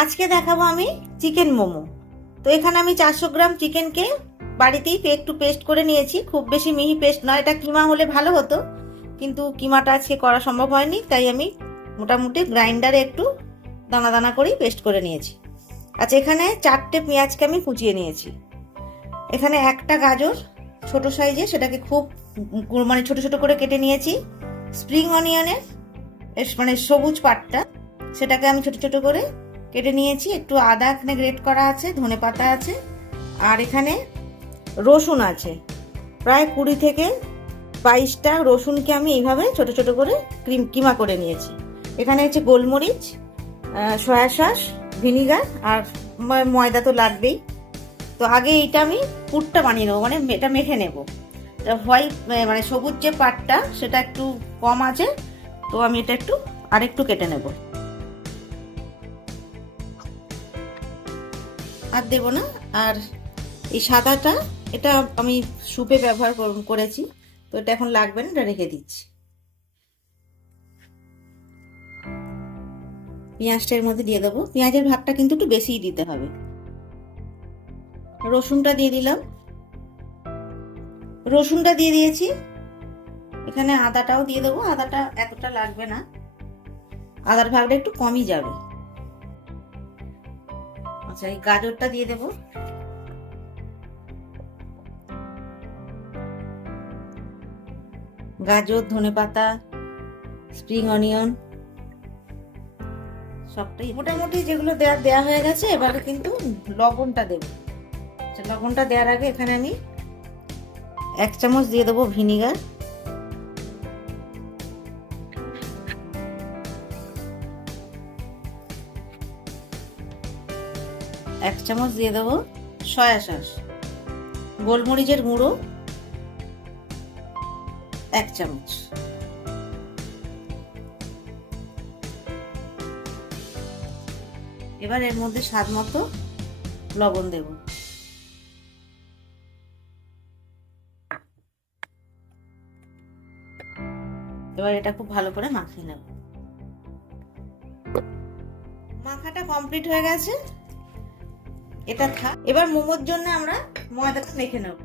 আজকে দেখাবো আমি চিকেন মোমো। তো এখানে আমি চারশো গ্রাম চিকেনকে বাড়িতেই একটু পেস্ট করে নিয়েছি। খুব বেশি মিহি পেস্ট নয়, এটা কিমা হলে ভালো হতো। কিন্তু কিমাটা আজকে করা সম্ভব হয়নি, তাই আমি মোটামুটি গ্রাইন্ডারে একটু দানা দানা করেই পেস্ট করে নিয়েছি। আচ্ছা এখানে চারটে পেঁয়াজকে আমি কুচিয়ে নিয়েছি। এখানে একটা গাজর ছোট সাইজে, সেটাকে খুব মানে ছোট ছোট করে কেটে নিয়েছি। স্প্রিং অনিয়নের মানে সবুজ পাটটা, সেটাকে আমি ছোট ছোট করে কেটে নিয়েছি, একটু আদা এখানে গ্রেট করা আছে, ধনে পাতা আছে, আর এখানে রসুন আছে। প্রায় কুড়ি থেকে বাইশটা রসুনকে আমি এইভাবে ছোট ছোট করে ক্রিম, কিমা করে নিয়েছি। এখানে হচ্ছে গোলমরিচ সয়া সস, ভিনিগার আর ময়দা তো লাগবেই। তো আগে এইটা আমি পুরটা বানিয়ে নেব মানে এটা মেখে নেব। হোয়াইট মানে সবুজ যে পাটটা, সেটা একটু কম আছে, তো আমি এটা একটু আরেকটু কেটে নেব। আর দেব না। আর এই সাদাটা, এটা আমি সুপে ব্যবহার কর- করেছি। তো এটা এখন লাগবে না, এটা রেখে দিচ্ছি। পেঁয়াজটা এর মধ্যে দিয়ে দেবো। পেঁয়াজের ভাগটা কিন্তু একটু বেশিই দিতে হবে। রসুনটা দিয়ে দিলাম। রসুনটা দিয়ে দিয়েছি। এখানে আদাটাও দিয়ে দেবো। আদাটা এতটা লাগবে না। আদার ভাগটা একটু কমই যাবে। আচ্ছা এই গাজরটা দিয়ে দেবো। গাজর, ধনেপাতা স্প্রিং অনিয়ন সবটাই। মোটামুটি যেগুলো দেওয়া দেওয়া হয়ে গেছে, এবারে কিন্তু লবণটা দেবো। আচ্ছা লবণটা দেওয়ার আগে এখানে আমি এক চামচ দিয়ে দেবো ভিনিগার। এক চামচ দিয়ে দেবো সয়া সস। গোলমরিচের গুঁড়ো এক চামচ। এবার এর মধ্যে স্বাদ মতো লবণ দেব। এবার এটা খুব ভালো করে মাখিয়ে নেব। মাখাটা কমপ্লিট হয়ে গেছে। এটা থাক। এবার মোমোর জন্য আমরা ময়দাটা মেখে নেব।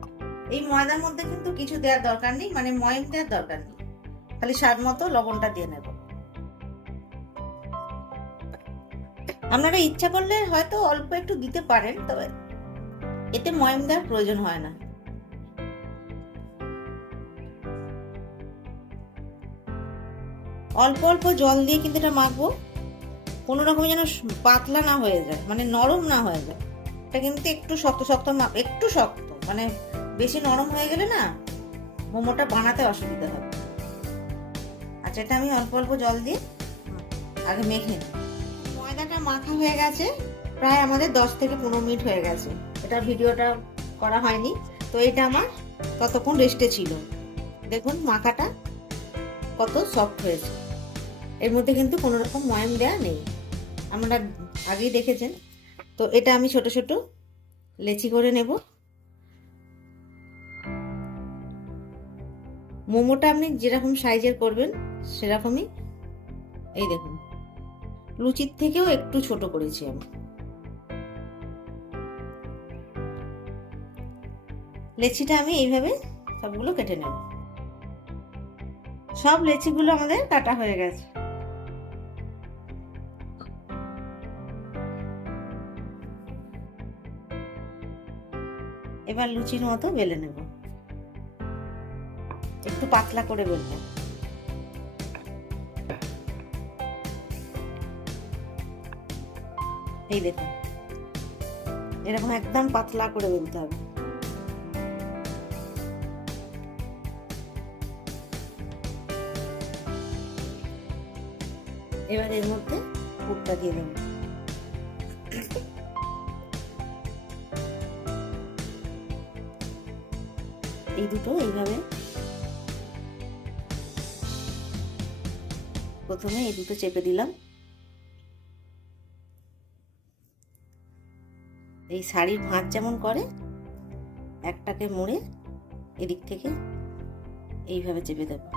এই ময়দার মধ্যে কিন্তু কিছু দেওয়ার দরকার নেই মানে ময়ম দেওয়ার দরকার নেই। খালি স্বাদ মতো লবণটা দিয়ে নেব। আপনারা ইচ্ছা করলে হয়তো অল্প একটু দিতে পারেন, তবে এতে ময়ম দেওয়ার প্রয়োজন হয় না। অল্প অল্প জল দিয়ে কিন্তু এটা মাখবো। কোনো রকম যেন পাতলা না হয়ে যায় মানে নরম না হয়ে যায়। এটা কিন্তু একটু শক্ত শক্ত একটু শক্ত মানে বেশি নরম হয়ে গেলে না মোমোটা বানাতে অসুবিধা হবে। আচ্ছা এটা আমি অল্প অল্প জল দিয়ে আগে মেখে ময়দাটা মাখা হয়ে গেছে, প্রায় আমাদের দশ থেকে পনেরো মিনিট হয়ে গেছে। এটা ভিডিওটা করা হয়নি, তো এটা আমার ততক্ষণ রেস্টে ছিল। দেখুন, মাখাটা কত সফট হয়েছে। এর মধ্যে কিন্তু কোনো রকম ময়াম দেওয়া নেই। আপনারা আগেই দেখেছেন। তো এটা আমি ছোট ছোট লেচি করে নেব। মোমোটা আপনি যেরকম সাইজের করবেন, সেরকমই। এই দেখুন, লুচির থেকেও একটু ছোট করেছি আমি। লেচিটা আমি এইভাবে সবগুলো কেটে নেব। সব লেচিগুলো আমাদের কাটা হয়ে গেছে। এবার লুচির মতো বেলে নেব। একটু পাতলা করে বেলবো। এই দেখুন, এরকম একদম পাতলা করে বেলতে হবে। এবার এর মধ্যে পুরটা দিয়ে দেবো। এই দুটো এইভাবে। প্রথমে এই দুটো চেপে দিলাম। এই শাড়ির ভাঁজ যেমন করে, একটাকে মুড়ে এদিক থেকে এইভাবে চেপে দেবো।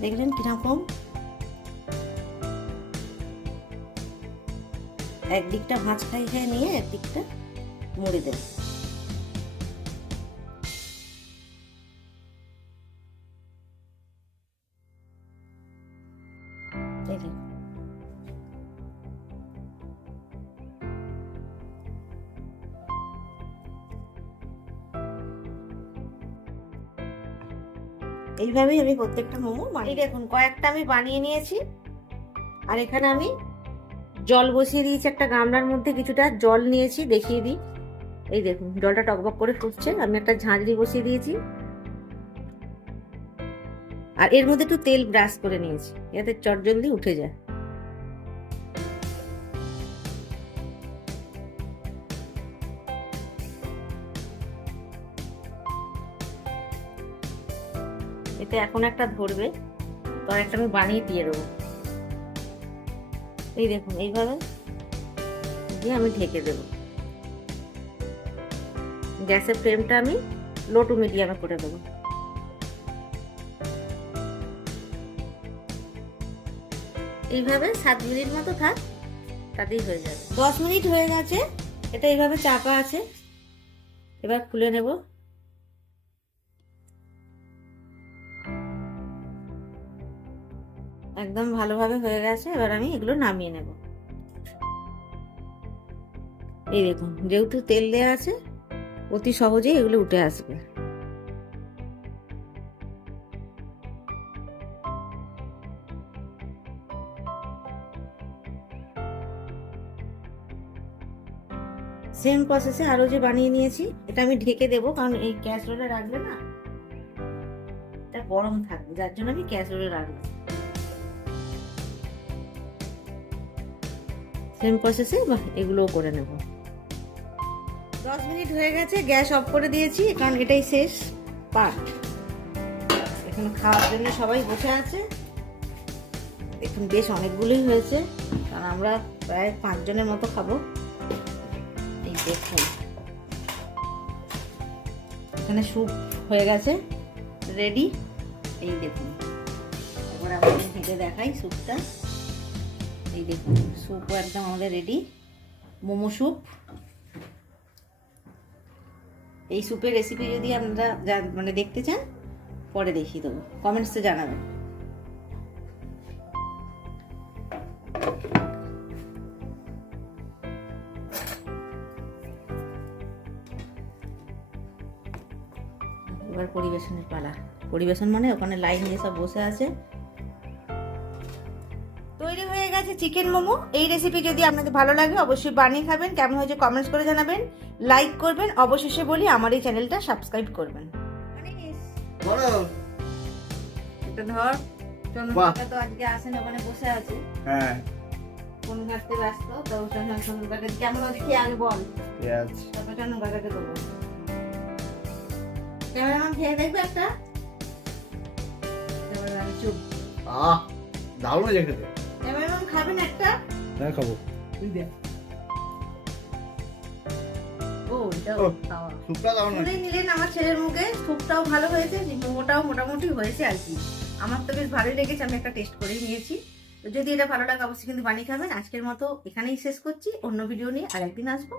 দেখলেন কীরকম একদিকটা ভাঁজ খাই খাই নিয়ে একদিকটা মুড়ে দেব এই এইভাবেই আমি প্রত্যেকটা মোমো বানিয়ে দেখুন, কয়েকটা আমি বানিয়ে নিয়েছি। আর এখানে আমি জল বসিয়ে দিয়েছি একটা গামলার মধ্যে, কিছুটা জল নিয়েছি, দেখিয়ে দিই। এই দেখুন, জলটা টকবক করে ফুটছে, আমি একটা ঝাঁঝরি বসিয়ে দিয়েছি। আর এর মধ্যে একটু তেল ব্রাশ করে নিয়েছি, যাতে চটজলদি উঠে যায়। এতে এখন একটা ধরবে, তো একটা আমি বানিয়ে দিয়ে দেবো। এই দেখুন, এইভাবে দিয়ে আমি ঢেকে দেবো। গ্যাসের ফ্লেমটা আমি লো টু মিডিয়ামে করে দেবো। এইভাবে সাত মিনিট মতো থাক, তাতেই হয়ে যাবে। দশ মিনিট হয়ে গেছে, এটা এইভাবে চাপা আছে। এবার খুলে নেব। একদম ভালোভাবে হয়ে গেছে, এবার আমি এগুলো নামিয়ে নেব। এই দেখুন, যেহেতু তেল দেওয়া আছে, অতি সহজেই এগুলো উঠে আসবে। সেম প্রসেসে আরও যে বানিয়ে নিয়েছি, এটা আমি ঢেকে দেবো, কারণ এই ক্যাসরোলে রাখলে না, এটা গরম থাকবে, যার জন্য আমি ক্যাসরোলে রাখব। সেম প্রসেসে এগুলোও করে নেব। দশ মিনিট হয়ে গেছে, গ্যাস অফ করে দিয়েছি, কারণ এটাই শেষ পার্ট এখন খাওয়ার জন্য সবাই বসে আছে। এখন বেশ অনেকগুলোই হয়েছে, কারণ আমরা প্রায় পাঁচজনের মতো খাব। এই দেখুন এখানে স্যুপ হয়ে গেছে রেডি এই দেখুন, এবার আমাদের ভেজে দেখাই স্যুপটা এই দেখুন। স্যুপও একদম আমাদের রেডি মোমো স্যুপ এই স্যুপের রেসিপি যদি আপনারা মানে দেখতে চান, পরে দেখিয়ে দেবো। কমেন্টসে জানাবেন। এবার পরিবেশনের পালা। পরিবেশন মানে ওখানে লাইন দিয়ে সব বসে আছে। তৈরি হয়ে গেছে চিকেন মোমো। এই রেসিপি যদি আপনাদের ভালো লাগে অবশ্যই বানিয়ে খাবেন। কেমন হয়েছে কমেন্টস করে জানাবেন। লাইক করবেন। অবশেষে বলি আমার এই চ্যানেলটা সাবস্ক্রাইব করবেন। এটা ধর তো আজকে আসেন ওখানে বসে আছে। হ্যাঁ। ফোন ঘাটতে ব্যস্ত তো চন্দ্রকাকা কেমন আছে খেয়ে আগে বল। পেঁয়াজ। তারপর চন্দ্রকাকাকে দেবো। ক্যামেরাম্যান খেয়ে দেখবে একটা? চুপ। আহ দারুণ হয়েছে খেতে। ক্যামেরাম্যান খাবেন একটা? হ্যাঁ খাব। তুই দে আমার ছেলের মুখে ভালো হয়েছে মোমোটাও মোটামুটি হয়েছে আর কি। আমার তো বেশ ভালোই লেগেছে আমি একটা টেস্ট করেই নিয়েছি। যদি এটা ভালো লাগে অবশ্যই কিন্তু বানিয়ে খাবেন। আজকের মতো এখানেই শেষ করছি। অন্য ভিডিও নিয়ে আর একদিন আসব।